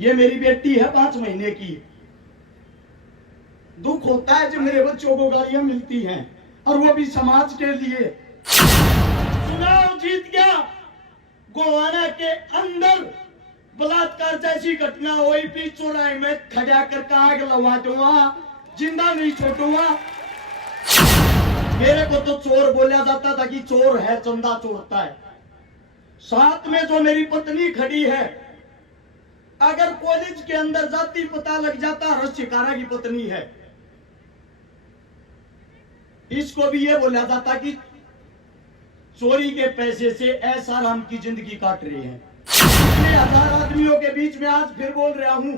ये मेरी बेटी है 5 महीने की। दुख होता है जब मेरे बच्चों को गालियां मिलती हैं, और वो भी समाज के लिए। चुनाव जीत गया, गोवाना के अंदर बलात्कार जैसी घटना हुई, बीच चौराहे में खड़ा कर आग लगा दूंगा, जिंदा नहीं छोड़ूंगा। मेरे को तो चोर बोला जाता था कि चोर है, चंदा चोरता है। साथ में जो मेरी पत्नी खड़ी है, अगर कॉलेज के अंदर जाती पता लग जाता हर्ष शिकारा की पत्नी है, इसको भी ये बोला जाता कि चोरी के पैसे से ऐसा राम की जिंदगी काट रहे हैं। इतने हजार आदमियों के बीच में आज फिर बोल रहा हूं,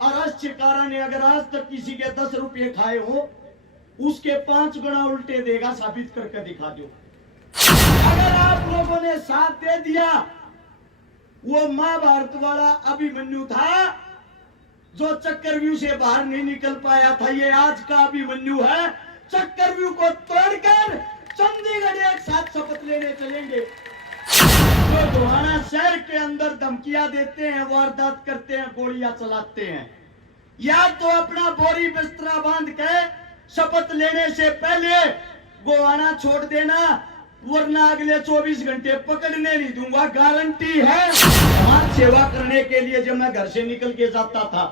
हर्ष शिकारा ने अगर आज तक किसी के 10 रुपये खाए हो, उसके 5 गुना उल्टे देगा, साबित करके दिखा दो। अगर आप लोगों ने साथ दे दिया, वो महाभारत वाला अभिमन्यु था जो चक्रव्यूह से बाहर नहीं निकल पाया था, ये आज का अभिमन्यु है। चक्रव्यूह को तोड़कर चंडीगढ़ एक साथ शपथ लेने चलेंगे। जो गोहाना शहर के अंदर धमकियां देते हैं, वारदात करते हैं, गोलियां चलाते हैं, या तो अपना बोरी बिस्तरा बांध के शपथ लेने से पहले गोवाना छोड़ देना, वरना अगले 24 घंटे पकड़ने नहीं दूंगा, गारंटी है। समाज सेवा करने के लिए जब मैं घर से निकल के जाता था,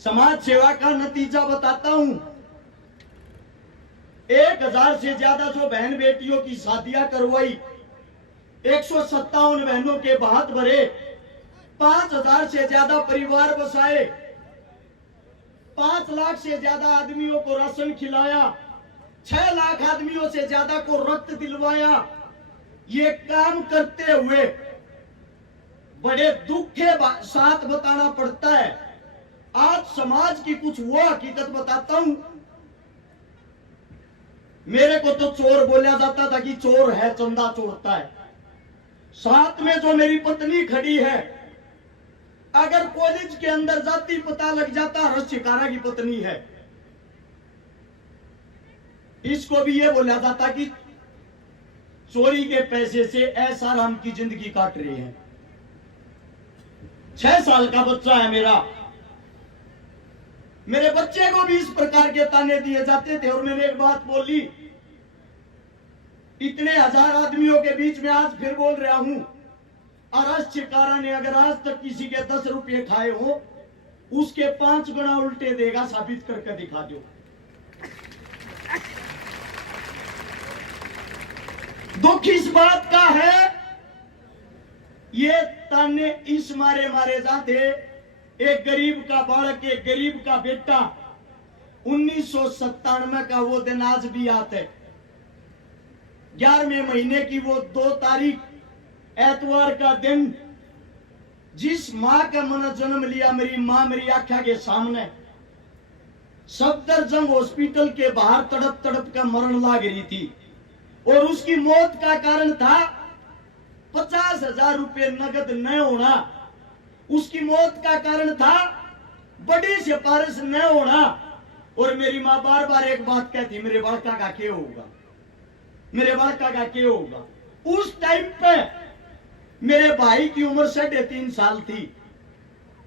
समाज सेवा का नतीजा बताता हूं। 1000 से ज्यादा जो बहन बेटियों की शादियां करवाई, 157 बहनों के हाथ भरे, 5000 से ज्यादा परिवार बसाए, 5 लाख से ज्यादा आदमियों को राशन खिलाया, 6 लाख आदमियों से ज्यादा को रक्त दिलवाया। ये काम करते हुए बड़े दुख के साथ बताना पड़ता है। आज समाज की कुछ वो हकीकत बताता हूं। मेरे को तो चोर बोला जाता था कि चोर है, चंदा चोरता है। साथ में जो मेरी पत्नी खड़ी है, अगर कॉलेज के अंदर जाती पता लग जाता हर्ष शिकारा की पत्नी है, इसको भी ये बोला जाता कि चोरी के पैसे से ऐसा राम की जिंदगी काट रहे हैं। 6 साल का बच्चा है मेरा, मेरे बच्चे को भी इस प्रकार के ताने दिए जाते थे। और मैंने एक बात बोली, इतने हजार आदमियों के बीच में आज फिर बोल रहा हूं, हर्ष शिकारा ने अगर आज तक किसी के 10 रुपये खाए हो, उसके 5 गुना उल्टे देगा, साबित करके दिखा दो। दुख इस बात का है, ये ताने इस मारे जाते। एक गरीब का बालक, एक गरीब का बेटा, 1997 का वो दिन आज भी आता है। 11वें महीने की वो 2 तारीख एतवार का दिन, जिस मां का मैंने जन्म लिया, मेरी मां मेरी आंखों के सामने सफदरजंग हॉस्पिटल के बाहर तड़प तड़प का मरण लाग रही थी। और उसकी मौत का कारण था 50,000 रुपये नगद न होना। उसकी मौत का कारण था बड़ी सिफारिश न होना। और मेरी मां बार बार एक बात कहती, मेरे बालका का क्या होगा, मेरे बालका का क्या होगा। उस टाइम पे मेरे भाई की उम्र 3.5 साल थी।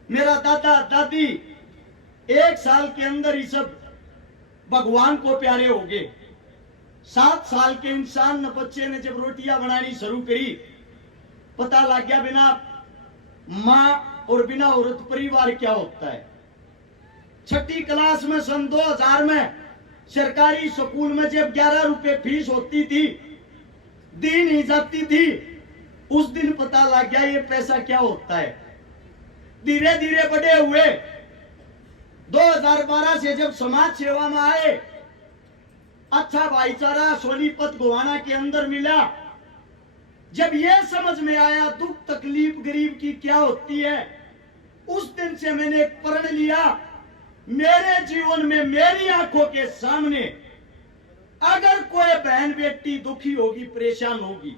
मेरा दादा दादी 1 साल के अंदर ही सब भगवान को प्यारे हो गए। 7 साल के इंसान बच्चे ने जब रोटियां बनानी शुरू करी, पता लग गया बिना मां और बिना औरत परिवार क्या होता है। 6ठी क्लास में सन 2000 में सरकारी स्कूल में जब 11 रुपए फीस होती थी, दी नहीं जाती थी, उस दिन पता लग गया ये पैसा क्या होता है। धीरे धीरे बड़े हुए, 2012 से जब समाज सेवा में आए, अच्छा भाईचारा सोनीपत गोवाना के अंदर मिला। जब यह समझ में आया दुख तकलीफ गरीब की क्या होती है, उस दिन से मैंने एक प्रण लिया, मेरे जीवन में मेरी आंखों के सामने अगर कोई बहन बेटी दुखी होगी, परेशान होगी,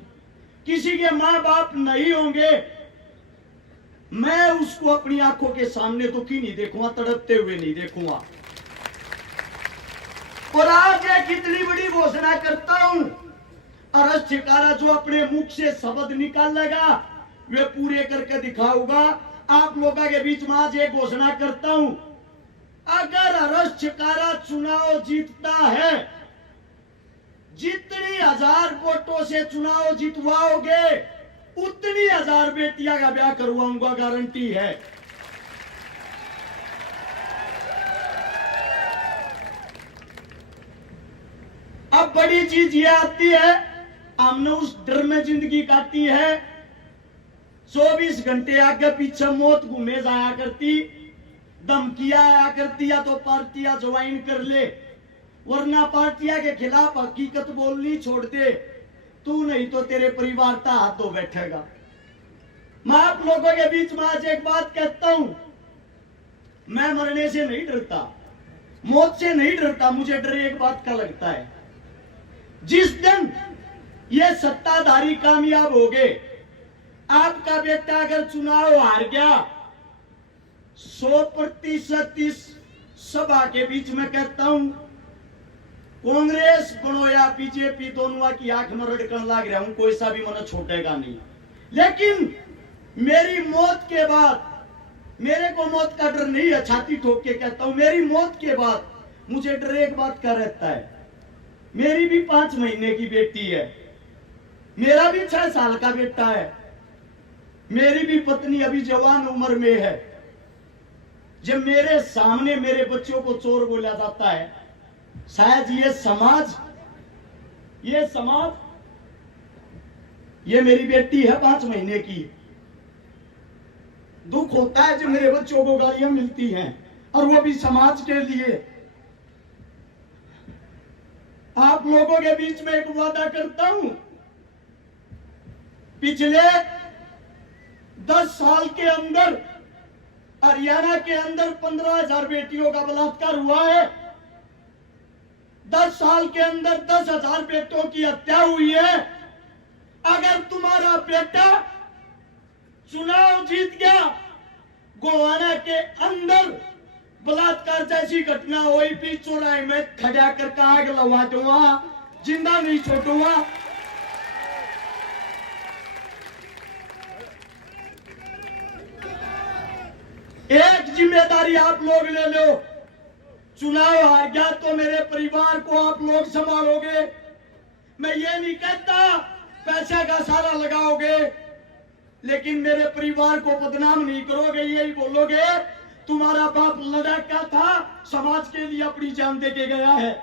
किसी के मां बाप नहीं होंगे, मैं उसको अपनी आंखों के सामने दुखी नहीं देखूंगा, तड़पते हुए नहीं देखूंगा। और आज एक इतनी बड़ी घोषणा करता हूं, हर्ष शिकारा जो अपने मुख से शब्द निकालेगा, वे पूरे करके दिखाऊंगा। आप लोगों के बीच में आज एक घोषणा करता हूं, अगर हर्ष चिकारा चुनाव जीतता है, जितनी 1000 वोटों से चुनाव जितवाओगे उतनी 1000 बेटियां का ब्याह करवाऊंगा, गारंटी है। अब बड़ी चीज ये आती है, हमने उस डर में जिंदगी काटी है। 24 घंटे आगे पीछे मौत घूमे जाया करती, धमकियां आया करती, या तो पार्टियां ज्वाइन कर ले, वरना पार्टियां के खिलाफ हकीकत बोलनी छोड़ दे, तू नहीं तो तेरे परिवार का हाथ धो बैठेगा। मैं आप लोगों के बीच में आज एक बात कहता हूं, मैं मरने से नहीं डरता, मौत से नहीं डरता, मुझे डर एक बात का लगता है, जिस दिन ये सत्ताधारी कामयाब हो गए, आपका बेटा अगर चुनाव हार गया, 100% इस सभा के बीच में कहता हूं, कांग्रेस बनो या बीजेपी, दोनों की आंख में रड़कन लाग रहा हूं, कोई सा भी मन छोड़ेगा नहीं। लेकिन मेरी मौत के बाद, मेरे को मौत का डर नहीं है, छाती ठोक के कहता हूं, मेरी मौत के बाद मुझे डर एक बात का रहता है, मेरी भी 5 महीने की बेटी है, मेरा भी 6 साल का बेटा है, मेरी भी पत्नी अभी जवान उम्र में है। जब मेरे सामने मेरे बच्चों को चोर बोला जाता है, शायद ये समाज, ये मेरी बेटी है 5 महीने की, दुख होता है जब मेरे बच्चों को गालियां मिलती हैं, और वो भी समाज के लिए। आप लोगों के बीच में एक वादा करता हूं, पिछले 10 साल के अंदर हरियाणा के अंदर 15,000 बेटियों का बलात्कार हुआ है, 10 साल के अंदर 10,000 बेटों की हत्या हुई है। अगर तुम्हारा बेटा चुनाव जीत गया, गोवाना के अंदर बलात्कार जैसी घटना हुई, बीच चौराहे में खड़ा कर आग लगा दूंगा, जिंदा नहीं छोड़ूंगा। एक जिम्मेदारी आप लोग ले लो, चुनाव हार गया तो मेरे परिवार को आप लोग संभालोगे। मैं ये नहीं कहता पैसे का सारा लगाओगे, लेकिन मेरे परिवार को बदनाम नहीं करोगे, यही बोलोगे तुम्हारा बाप लड़ाका था, समाज के लिए अपनी जान दे के गया है।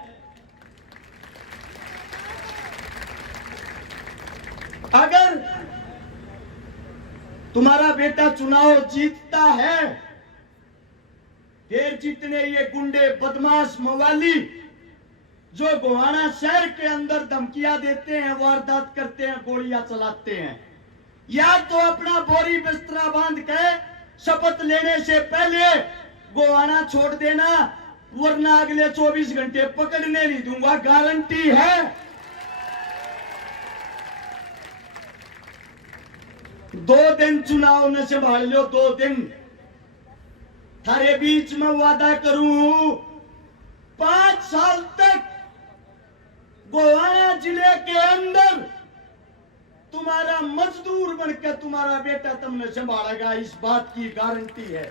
अगर तुम्हारा बेटा चुनाव जीतता है, फिर जितने ये गुंडे, बदमाश, मवाली जो गोवाना शहर के अंदर धमकियां देते हैं, वारदात करते हैं, गोलियां चलाते हैं, या तो अपना बोरी बिस्तरा बांध के शपथ लेने से पहले गोवाना छोड़ देना, वरना अगले 24 घंटे पकड़ने नहीं दूंगा, गारंटी है। 2 दिन चुनाव न संभाल लो, 2 दिन थारे बीच में वादा करूं, 5 साल तक गोवाना जिले के अंदर तुम्हारा मजदूर बनकर तुम्हारा बेटा तुमने संभालेगा, इस बात की गारंटी है।